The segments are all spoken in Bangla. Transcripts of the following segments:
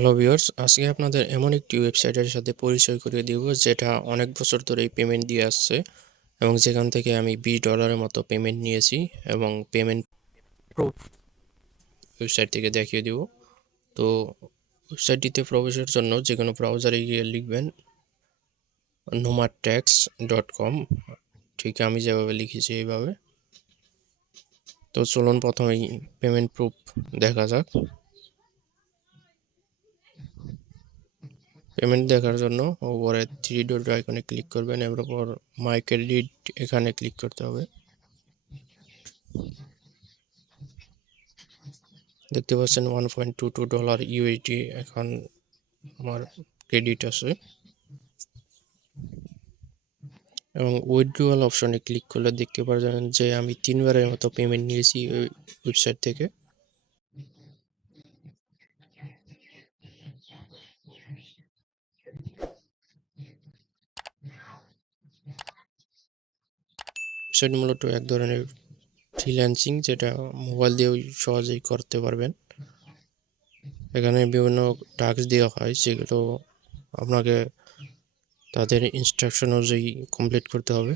হ্যালো ভিউয়ার্স, আজকে আপনাদের এমন একটি ওয়েবসাইটের সাথে পরিচয় করিয়ে দিব যেটা অনেক বছর ধরেই পেমেন্ট দিয়ে আসছে এবং যেখান থেকে আমি $20 মতো পেমেন্ট নিয়েছি এবং পেমেন্ট প্রুফ ওয়েবসাইট থেকে দেখিয়ে দিব। তো ওয়েবসাইটটিতে প্রবেশের জন্য যে কোনো ব্রাউজারে গিয়ে লিখবেন nomadtax.com, ঠিক আমি যেভাবে লিখেছি এইভাবে। তো চলুন প্রথমেই পেমেন্ট প্রুফ দেখা যাক। পেমেন্ট দেখার জন্য উপরে থ্রি ডট আইকনে ক্লিক করবেন, এরপর মাই ক্রেডিট এখানে ক্লিক করতে হবে। দেখতে পাচ্ছেন $1.22 ইউএসডি এখন আমার ক্রেডিট আছে এবং উইথড্রয়াল অপশনে ক্লিক করলে দেখতে পারবেন যে আমি 3বারের মতো পেমেন্ট নিয়েছি ওই ওয়েবসাইট থেকে। ওয়েবসাইট মূলত এক ধরনের ফ্রিল্যান্সিং, যেটা মোবাইল দিয়েও সহজেই করতে পারবেন। এখানে বিভিন্ন টাস্ক দেওয়া হয় যেগুলো আপনাকে তাদের ইনস্ট্রাকশন অনুযায়ী কমপ্লিট করতে হবে।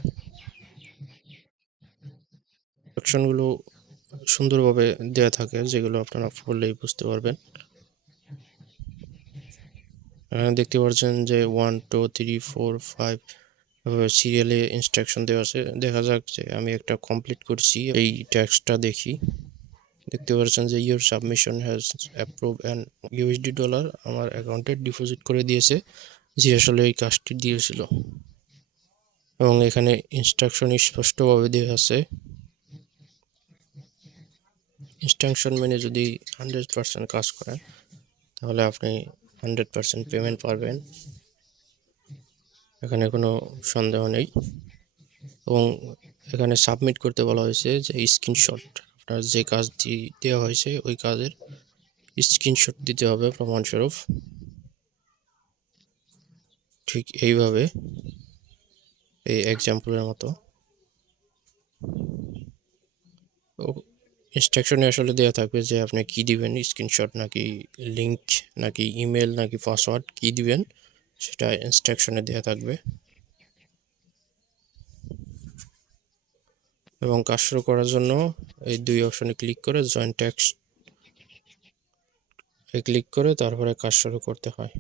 ইনস্ট্রাকশনগুলো সুন্দরভাবে দেওয়া থাকে, যেগুলো আপনারা পড়লেই বুঝতে পারবেন। এখানে দেখতে পাচ্ছেন যে 1 2 3 4 5 সিরিয়ালে ইনস্ট্রাকশন দেওয়া আছে। দেখা যাক যে আমি একটা কমপ্লিট করছি, এই ট্যাক্সটা দেখি। দেখতে পাচ্ছেন যে your submission has approve and $20 আমার অ্যাকাউন্টে ডিপোজিট করে দিয়েছে, যে আসলে এই কাজটি দিয়েছিল। এবং এখানে ইনস্ট্রাকশন স্পষ্টভাবে দেওয়া আছে। ইনস্ট্রাকশন মেনে যদি 100% কাজ করেন তাহলে আপনি 100% পেমেন্ট পাবেন, এখানে কোনো সন্দেহ নেই। এবং এখানে সাবমিট করতে বলা হয়েছে যে স্ক্রিনশট, আপনার যে কাজটি দেওয়া হয়েছে ওই কাজের স্ক্রিনশট দিতে হবে প্রমাণস্বরূপ, ঠিক এইভাবে, এই এক্সাম্পলের মতো। ইনস্ট্রাকশনে আসলে দেওয়া থাকবে যে আপনি কি দিবেন, স্ক্রিনশট নাকি লিংক নাকি ইমেল নাকি পাসওয়ার্ড কি দিবেন, সেটা ইনস্ট্রাকশনে দেওয়া থাকবে। এবং কাজ শুরু করার জন্য এই দুই অপশনে ক্লিক করে জয়েন ট্যাক্স ক্লিক করে তারপরে কাজ শুরু করতে হয়।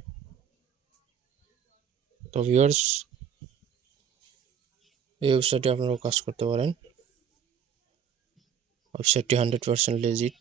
তো ভিউয়ার্স, এই ওয়েবসাইটে আপনারাও কাজ করতে পারেন। ওয়েবসাইটটি 100% লেজিট।